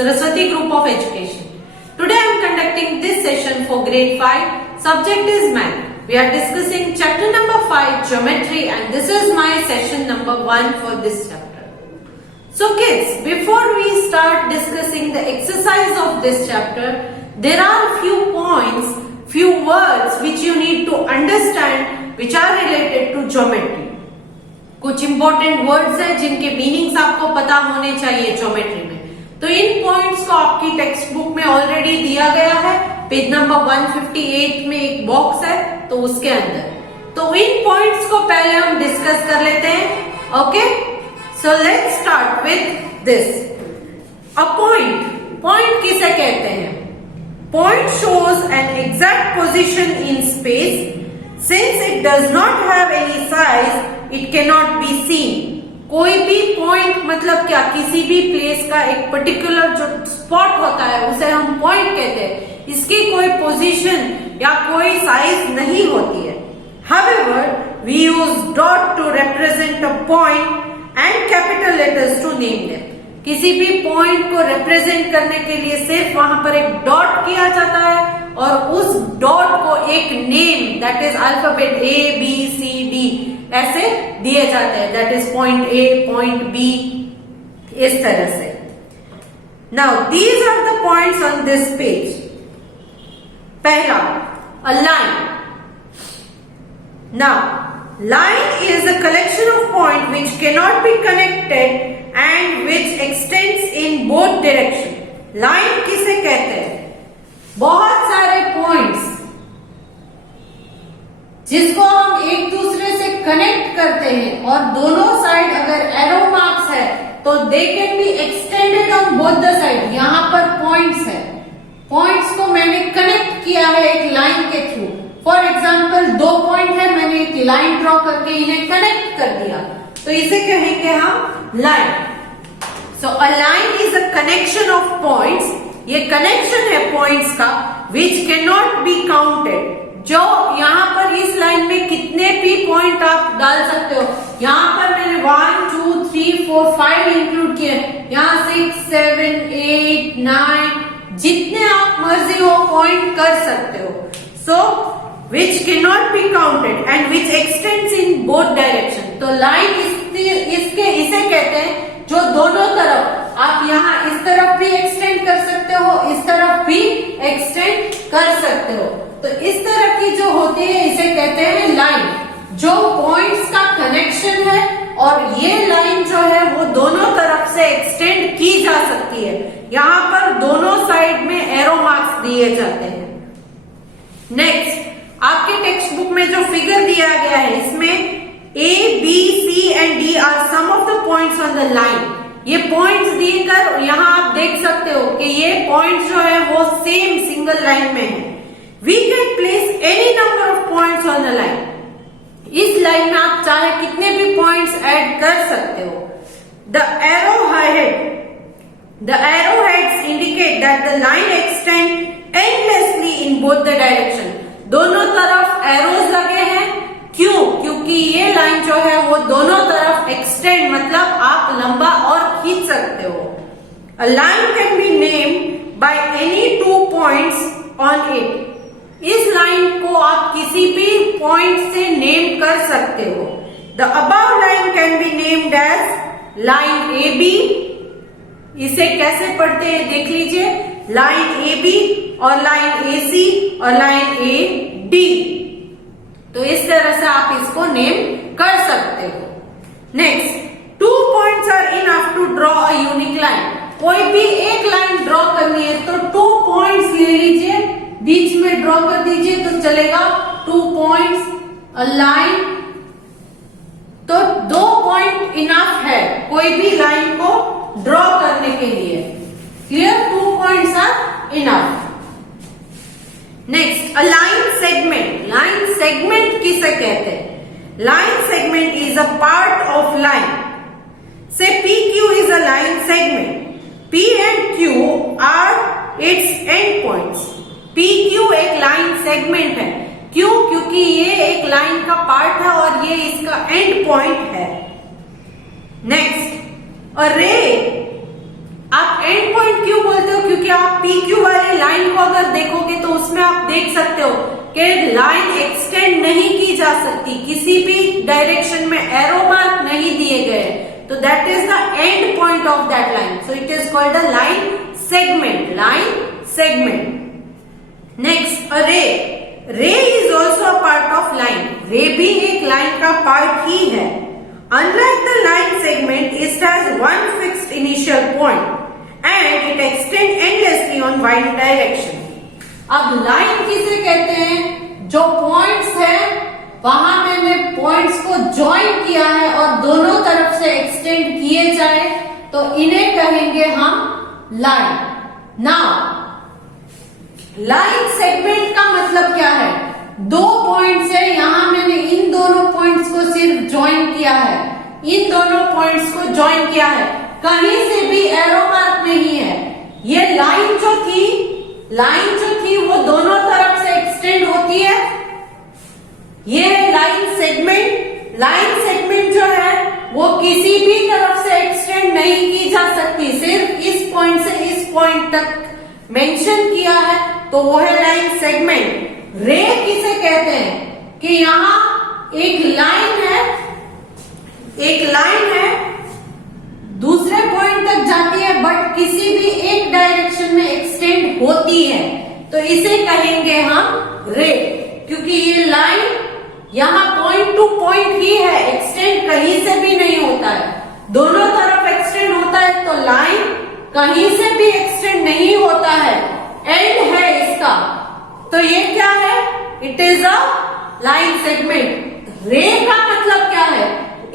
Saraswati Group of Education. Today I am conducting this session for grade 5. Subject is math. We are discussing chapter number 5, geometry, and this is my session number 1 for this chapter. So kids, before we start discussing the exercise of this chapter, there are a few points, few words which you need to understand which are related to geometry. कुछ important words हैं जिनके meanings आपको पता होने चाहिए geometry में. तो इन points को आपकी टेक्स्ट बुक में ऑलरेडी दिया गया है. पेज नंबर 158 में एक बॉक्स है तो उसके अंदर. तो इन पॉइंट्स को पहले हम डिस्कस कर लेते हैं. Okay, so let's start with this. A point किसे कहते हैं? Point shows an exact position in space. Since it does not have any size, it can not be seen. कोई भी पॉइंट मतलब क्या? किसी भी प्लेस का एक पर्टिकुलर जो स्पॉट होता है उसे हम पॉइंट कहते हैं. इसकी कोई पोजीशन या कोई साइज नहीं होती है. However, we use dot to represent a point and capital letters to name them. किसी भी पॉइंट को रिप्रेजेंट करने के लिए सिर्फ वहां पर एक डॉट किया जाता है और उस डॉट को एक name, that is alphabet ABCD ऐसे दिए जाते हैं. That is point A, point B, इस तरह से. Now these are the points on this page. पहला, a line. Now line is a collection of point which can not be connected and which extends in both direction. Line किसे कहते हैं? बहुत सारे points जिसको हम एक दूसरे से कनेक्ट करते हैं और दोनों साइड अगर एरो मार्क्स है तो they can be extended on both the side. यहां पर पॉइंट्स है, पॉइंट्स को मैंने कनेक्ट किया है एक लाइन के थ्रू. फॉर एग्जाम्पल, दो पॉइंट है, मैंने एक लाइन ड्रॉ करके इन्हें कनेक्ट कर दिया तो इसे कहेंगे हम line. So a line is a connection of points. ये कनेक्शन है पॉइंट्स का विच कैन नॉट बी काउंटेड. जो यहाँ पर इस लाइन में कितने भी पॉइंट आप डाल सकते हो. यहाँ पर मैंने 1 2 3 4 5 इंक्लूड किए. यहाँ 6 7 8 9 जितने आप मर्जी हो पॉइंट कर सकते हो. So which can not be counted and which extends in both direction. तो लाइन इसे कहते हैं जो दोनों तरफ, आप यहाँ इस तरफ भी एक्सटेंड कर सकते हो, इस तरफ भी एक्सटेंड कर सकते हो. तो इस तरह की जो होती है इसे कहते हैं लाइन, जो पॉइंट्स का कनेक्शन है. और ये लाइन जो है वो दोनों तरफ से एक्सटेंड की जा सकती है. यहाँ पर दोनों साइड में एरो मार्क्स दिए जाते हैं. नेक्स्ट, आपके टेक्स्ट बुक में जो फिगर दिया गया है इसमें A, B, C and D are some of the points on the line. ये पॉइंट्स देकर यहाँ आप देख सकते हो कि ये पॉइंट्स जो है वो सेम सिंगल लाइन में है. We can place any number of points on the line. इस लाइन में आप चाहे कितने भी पॉइंट्स ऐड कर सकते हो. The arrowheads indicate that the line extend endlessly in both the direction. दोनों तरफ एरोज लगे हैं. क्यों? क्योंकि ये लाइन जो है वो दोनों तरफ एक्सटेंड मतलब आप लंबा और खींच सकते हो. A line can be named by any two points on it. इस लाइन को आप किसी भी पॉइंट से नेम कर सकते हो. The above line can be named as line AB. इसे कैसे पढ़ते हैं देख लीजिए. लाइन AB और लाइन AC और लाइन AD. तो इस तरह से आप इसको नेम कर सकते हो. Next, 2 points are enough to draw a unique line. कोई भी एक लाइन ड्रॉ करनी है तो 2 points ले लीजिए, बीच में ड्रॉ कर दीजिए तो चलेगा. 2 points अ लाइन. तो 2 पॉइंट इनफ है कोई भी लाइन को ड्रॉ करने के लिए. Clear? 2 points are enough. Next, a line segment. Line segment किसे कहते हैं? Line segment is a part of line. Say PQ is a line segment. P and Q are its end points. PQ एक line segment है. क्यों? क्योंकि ये एक line का पार्ट है और ये इसका एंड पॉइंट है. नेक्स्ट, अ रे. आप एंड पॉइंट क्यों बोल देख सकते हो कि लाइन एक्सटेंड नहीं की जा सकती, किसी भी डायरेक्शन में एरो मार्क नहीं दिए गए, तो that is the end point of that line, so it is called a line segment, line segment. Next, a ray, ray is also a part of line, ray भी एक line का part ही है। Unlike the line segment, it has one fixed initial point and it extends endlessly on y direction. अब line किसे कहते हैं? जो points है वहां मैंने पॉइंट्स को ज्वाइन किया है और दोनों तरफ से एक्सटेंड किए जाए तो इन्हें कहेंगे हम लाइन। नाउ लाइन सेगमेंट का मतलब क्या है? दो पॉइंट्स है, यहां मैंने इन दोनों पॉइंट्स को सिर्फ ज्वाइन किया है, इन दोनों पॉइंट्स को ज्वाइन किया है, कहीं से भी एरो मार्क नहीं है। ये लाइन जो थी वो दोनों तरफ से एक्सटेंड होती है। ये लाइन सेगमेंट जो है वो किसी भी तरफ से एक्सटेंड नहीं की जा सकती, सिर्फ इस पॉइंट से इस पॉइंट तक मेंशन किया है तो वो है लाइन सेगमेंट। रे किसे कहते हैं? कि यहां एक लाइन है दूसरे पॉइंट तक जाती है बट किसी भी एक डायरेक्शन में एक्सटेंड होती है, तो इसे कहेंगे हम रे, क्योंकि ये लाइन यहां पॉइंट टू पॉइंट ही है, एक्सटेंड कहीं से भी नहीं होता है, दोनों तरफ एक्सटेंड होता है, तो लाइन कहीं से भी एक्सटेंड नहीं होता है, एंड है इसका, तो ये क्या है? It is a line segment. रे का मतलब क्या है?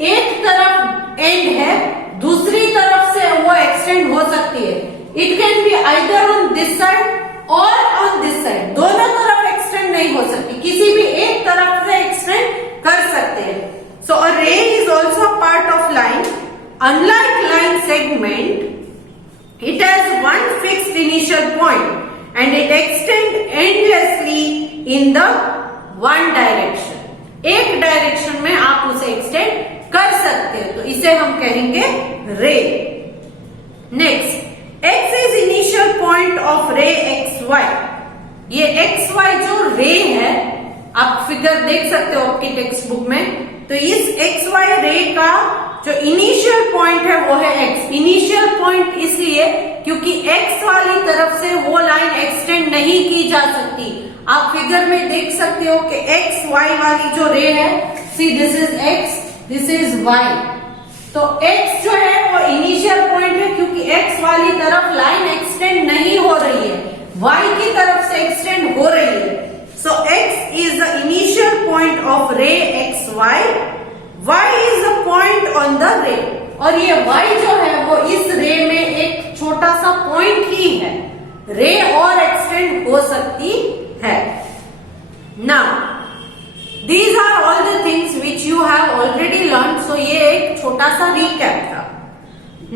एक तरफ एंड है, दूसरी तरफ से वो एक्सटेंड हो सकती है। It can be either on this side और ऑन दिस साइड, दोनों तरफ एक्सटेंड नहीं हो सकती, किसी भी एक तरफ से एक्सटेंड कर सकते हैं। सो अ रे is also part of line. Unlike line segment, it has one fixed initial point and it extends endlessly in the one direction. एक डायरेक्शन में आप उसे एक्सटेंड कर सकते हो, तो इसे हम कहेंगे रे। Next, x is initial point of ray xy. ये xy जो रे है, आप फिगर देख सकते हो आपकी टेक्स्ट बुक में, तो इस xy रे का जो इनिशियल पॉइंट है वो है x। इनिशियल पॉइंट इसलिए क्योंकि x वाली तरफ से वो लाइन एक्सटेंड नहीं की जा सकती। आप फिगर में देख सकते हो कि x y वाली जो रे है, see this is x, this is y, तो x जो है वो इनिशियल पॉइंट है क्योंकि x वाली तरफ लाइन एक्सटेंड नहीं हो रही है, y की तरफ से एक्सटेंड हो रही है। सो x is the initial point of रे xy, y is a point on the ray, और ये y जो है वो इस रे में एक छोटा सा पॉइंट ही है, रे और एक्सटेंड हो सकती है। Now, these are all the things which you have already learned. So ये एक छोटा सा recap था।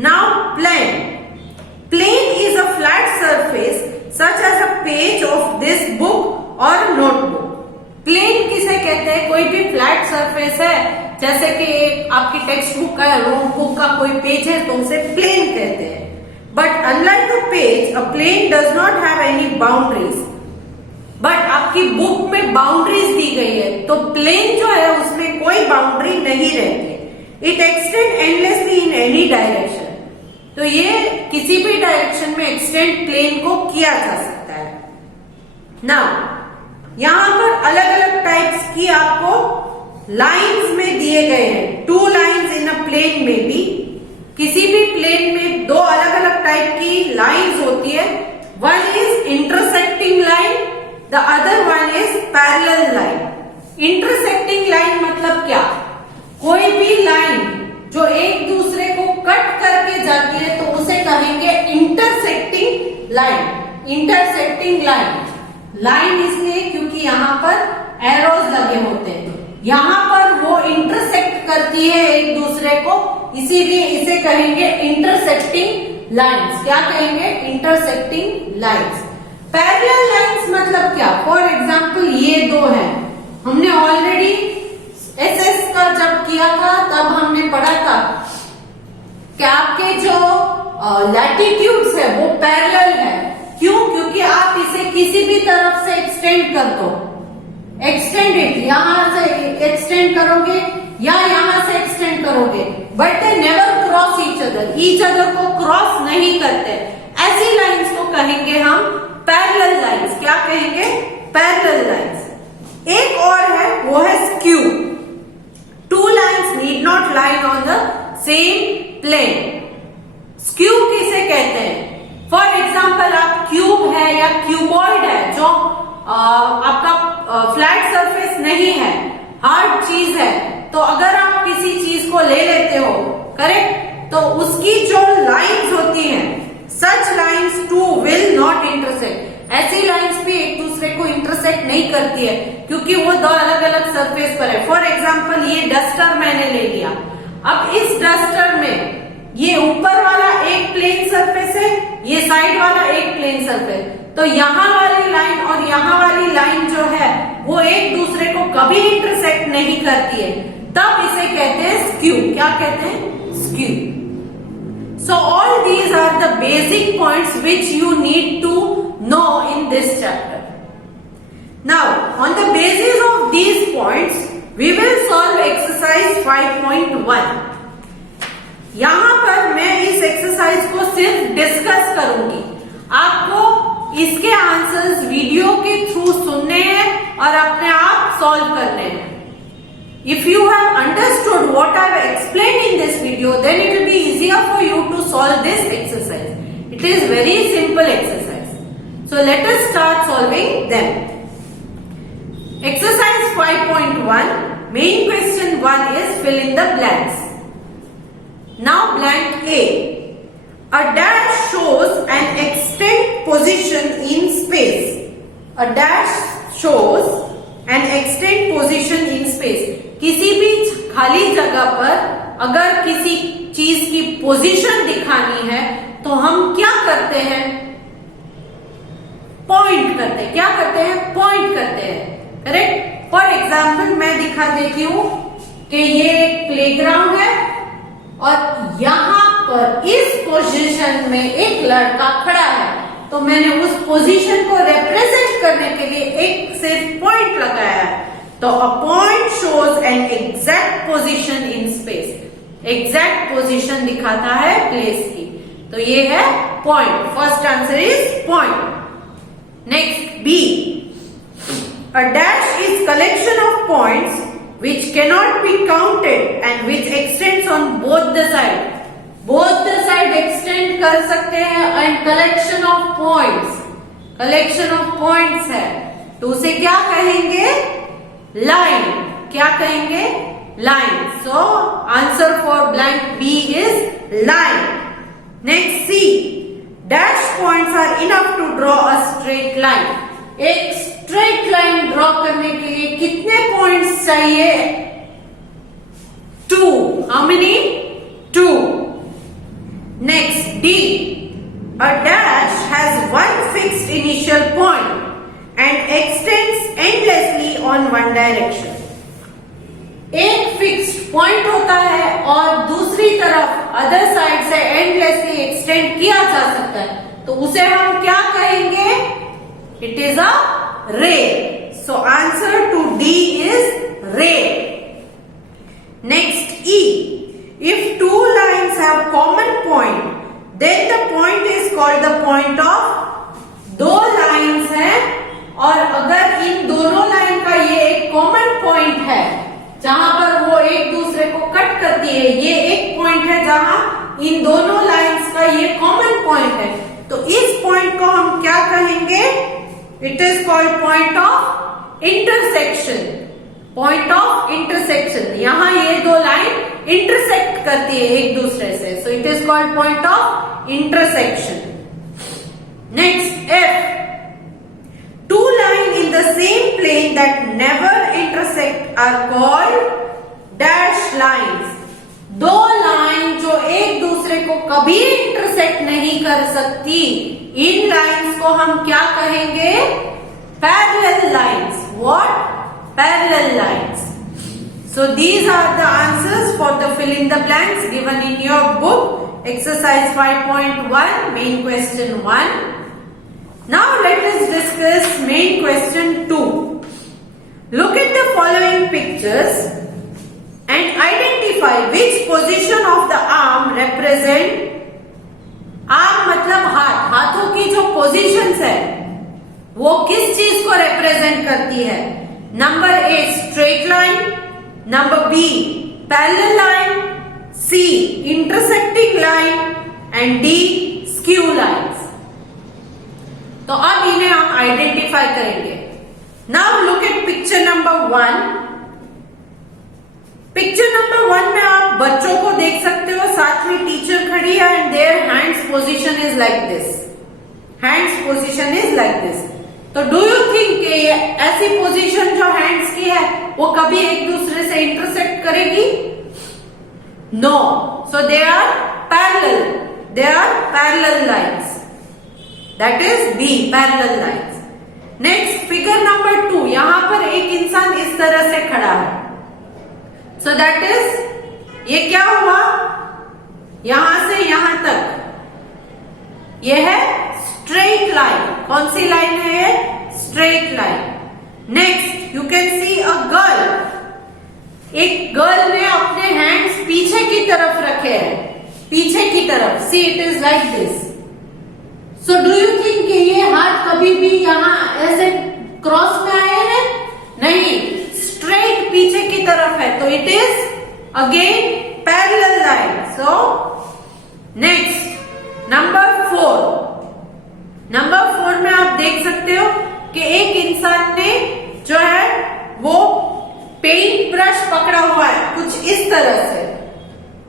Now plane. Plane is a flat surface such as a page of this book or notebook. Plane किसे कहते हैं? कोई भी फ्लैट सरफेस है, जैसे कि आपकी टेक्स्ट बुक का, नोटबुक का कोई पेज है, तो उसे प्लेन कहते हैं। But unlike a page, a plane does not have any boundaries. But आपकी बुक में बाउंड्रीज दी गई है, तो प्लेन जो है उसमें कोई बाउंड्री नहीं रहती। It extend endlessly in any direction, तो ये किसी भी डायरेक्शन में एक्सटेंड प्लेन को किया जा सकता है। नाउ यहां पर अलग अलग टाइप्स की आपको लाइंस में दिए गए हैं। 2 लाइंस इन अ प्लेन में भी, किसी भी प्लेन में 2 अलग अलग टाइप की लाइंस होती है। One is intersecting line, the other one is parallel line. Intersecting line मतलब क्या? कोई भी लाइन जो एक दूसरे को कट करके जाती है तो उसे कहेंगे इंटरसेक्टिंग लाइन। इंटरसेक्टिंग लाइन इसलिए क्योंकि यहाँ पर एरोज लगे होते हैं, यहाँ पर वो इंटरसेक्ट करती है एक दूसरे को, इसीलिए इसे कहेंगे इंटरसेक्टिंग लाइंस। क्या कहेंगे? Intersecting lines. पैरेलल लाइंस मतलब क्या? फॉर एग्जाम्पल ये 2 हैं, हमने ऑलरेडी एसएस का जब किया था तब हमने पढ़ा था कि आपके जो लैटिट्यूड्स है वो पैरेलल है। क्यों? क्योंकि आप इसे किसी भी तरफ से एक्सटेंड कर दो, एक्सटेंडेड, यहां से एक्सटेंड करोगे या यहां से एक्सटेंड करोगे, but they never cross each other को क्रॉस नहीं करते। ऐसी लाइंस को कहेंगे हम पैरेलल लाइंस। क्या कहेंगे? Parallel lines. एक और है, वो है skew. Two lines need not line on the same plane. Skew किसे कहते हैं? फॉर एग्जाम्पल, आप क्यूब है या क्यूबॉइड है, जो आपका फ्लैट सरफेस नहीं है, हार्ड चीज है, तो अगर आप किसी चीज को ले लेते हो, करेक्ट, तो उसकी जो लाइंस होती हैं, such lines too will not intersect. ऐसी लाइंस भी एक दूसरे को इंटरसेक्ट नहीं करती है, क्योंकि वो दो अलग अलग सरफेस पर है। फॉर एग्जाम्पल, ये डस्टर मैंने ले लिया। अब इस डस्टर में ये ऊपर वाला एक प्लेन सरफेस है, ये साइड वाला एक प्लेन सरफेस, तो यहाँ वाली लाइन और यहाँ वाली लाइन जो है वो एक दूसरे को कभी इंटरसेक्ट नहीं करती है, तब इसे कहते हैं स्क्यू। क्या कहते हैं? Skew. So all these are the basic points which you need to know in this chapter. Now, on the basis of these points, we will solve exercise 5.1. यहाँ पर मैं इस एक्सरसाइज को सिर्फ डिस्कस करूंगी। आपको इसके आंसर्स वीडियो के थ्रू सुनने हैं और अपने आप सॉल्व करने हैं। If you have understood what I have explained in this video, then it will be easier for you to solve this exercise. It is very simple exercise. So let us start solving them. Exercise 5.1, main question 1 is fill in the blanks. Now blank A. A dash shows an extent position in space. A dash shows an extent position in space. किसी भी खाली जगह पर अगर किसी चीज की position दिखानी है तो हम क्या करते हैं? पॉइंट करते हैं। क्या करते हैं? पॉइंट करते हैं। करेक्ट। फॉर एग्जाम्पल, मैं दिखा देती हूं कि ये एक प्लेग्राउंड है और यहां पर इस पोजीशन में एक लड़का खड़ा है, तो मैंने उस पोजीशन को रिप्रेजेंट करने के लिए एक सिर्फ पॉइंट लगाया है। तो a point shows an exact position in space. Exact position दिखाता है प्लेस की, तो ये है point. First answer is point. Next B, a dash is collection of points which cannot be counted and which extends on both the side. Both the side extend कर सकते हैं and collection of points, collection of points है, तो उसे क्या कहेंगे? Line. क्या कहेंगे? Line. So answer for blank B is line. Next C, dash points are enough to draw a straight line. एक स्ट्रेट लाइन ड्रॉ करने के लिए कितने पॉइंट्स चाहिए? 2. How many? 2. Next D, a dash has one fixed initial point and extends endlessly on one direction. एक fixed point होता है और दूसरी तरफ अदर साइड से एंडलेसली एक्सटेंड किया जा सकता है, तो उसे हम क्या कहेंगे? It is a ray. So answer to D is ray. Next E, if two lines have common point, then the point is called the point of. दो लाइंस हैं और अगर इन दोनों लाइन का ये एक कॉमन पॉइंट है जहां पर वो एक दूसरे को कट करती है, ये एक पॉइंट है जहां इन दोनों लाइंस का ये कॉमन पॉइंट है, तो इस पॉइंट को हम क्या कहेंगे? It is called point of intersection. Point of intersection. यहाँ ये दो लाइन इंटरसेक्ट करती है एक दूसरे से, so it is called point of intersection. Next F, two lines in the same plane that never intersect are called dash lines. दो line जो एक दूसरे को कभी इंटरसेक्ट नहीं कर सकती, इन लाइंस को हम क्या कहेंगे? Parallel lines. What? Parallel lines. So these are the answers for the fill in the blanks given in your book, exercise 5.1, main question 1. Now let us discuss discuss main question 2. Look at the following pictures and identify which position of the arm represent. Arm मतलब हाथ, हाथों की जो positions है वो किस चीज को रिप्रेजेंट करती है? Number A straight line, number B parallel line, C intersecting line and D skew lines. तो अब इन्हें हम आइडेंटिफाई करेंगे. Now look at picture number 1. Picture number 1 में आप बच्चों को देख सकते हो, साथ में टीचर खड़ी है and their hands position is like this. Hands position is like this. तो डू यू थिंक कि ये ऐसी पोजीशन जो हैंड्स की है वो कभी एक दूसरे से इंटरसेक्ट करेगी? No. So they are parallel. They are parallel lines. That is B, parallel lines. Next figure number 2. यहां पर एक इंसान इस तरह से खड़ा है. सो दैट इज, ये क्या हुआ? यहां से यहां तक ये है स्ट्रेट लाइन. कौन सी लाइन है ये? Straight line. Next you can see a girl. एक गर्ल ने अपने हैंड्स पीछे की तरफ रखे हैं, पीछे की तरफ. See it is like this. So do you think कि ये हाथ कभी भी यहां ऐसे क्रॉस में आए हैं? नहीं, स्ट्रेट पीछे की तरफ है. तो it is again parallel line. So next number 4. Number 4 में आप देख सकते हो कि एक इंसान ने जो है वो पेंट ब्रश पकड़ा हुआ है कुछ इस तरह से.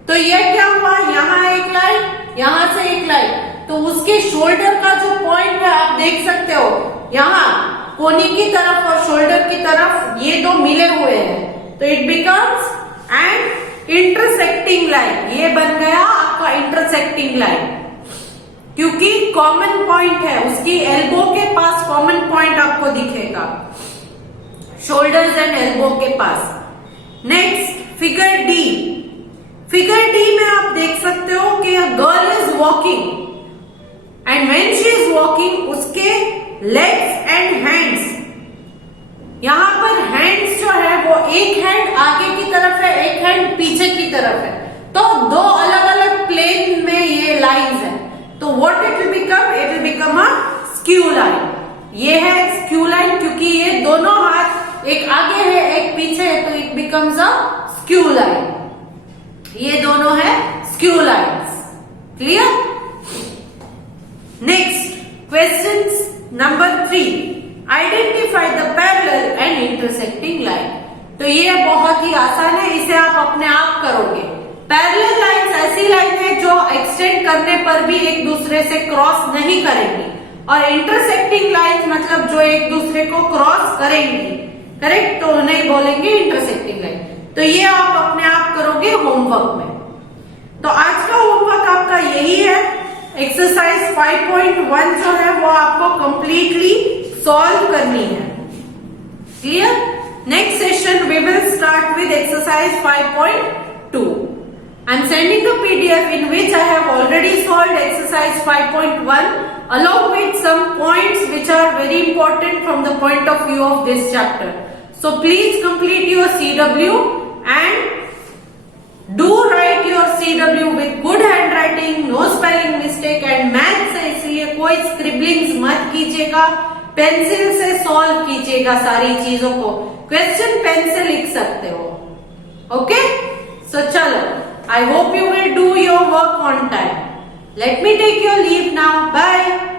तो ये क्या हुआ? यहां एक लाइन, यहां से एक लाइन. तो उसके शोल्डर का जो पॉइंट है आप देख सकते हो, यहां कोनी की तरफ और शोल्डर की तरफ ये दो मिले हुए हैं. तो it becomes and intersecting line. ये बन गया आपका इंटरसेक्टिंग लाइन क्योंकि कॉमन पॉइंट है. उसकी एल्बो के पास कॉमन पॉइंट आपको दिखेगा, शोल्डर्स एंड एल्बो के पास. Next figure D. Figure D में आप देख सकते हो कि girl is walking and when she is walking उसके लेग्स एंड हैंड्स, यहां पर हैंड्स जो है वो एक हैंड आगे की तरफ है, एक हैंड पीछे की तरफ है. तो दो अलग अलग प्लेन में ये लाइंस है. तो what it will become? It will become a skew line. ये है स्क्यू लाइन क्योंकि ये दोनों हाथ एक आगे है एक पीछे है. तो it becomes a skew line. ये दोनों है skew lines. Clear? Next questions number 3. Identify the parallel and intersecting line. तो ये बहुत ही आसान है, इसे आप अपने आप करोगे. पैरेलल लाइंस ऐसी लाइन है जो एक्सटेंड करने पर भी एक दूसरे से क्रॉस नहीं करेंगी, और इंटरसेक्टिंग लाइंस मतलब जो एक दूसरे को क्रॉस करेंगी. करेक्ट? तो उन्हें बोलेंगे इंटरसेक्टिंग लाइन. तो ये आप अपने आप करोगे होमवर्क में. तो आज का होमवर्क आपका यही है. एक्सरसाइज 5.1 जो है वो आपको कंप्लीटली सॉल्व करनी है. Clear? Next session we will start with exercise 5.2. I am sending the PDF in which I have already solved exercise 5.1 along with some points which are very important from the point of view of this chapter. So please complete your CW and do write your CW with good handwriting, no spelling mistake and math से इसलिए कोई scribblings मत कीजिएगा. Pencil से solve कीजिएगा सारी चीजों को. क्वेश्चन पेन से लिख सकते हो. ओके? सो चलो, I hope you will do your work on time. Let me take your leave now. Bye.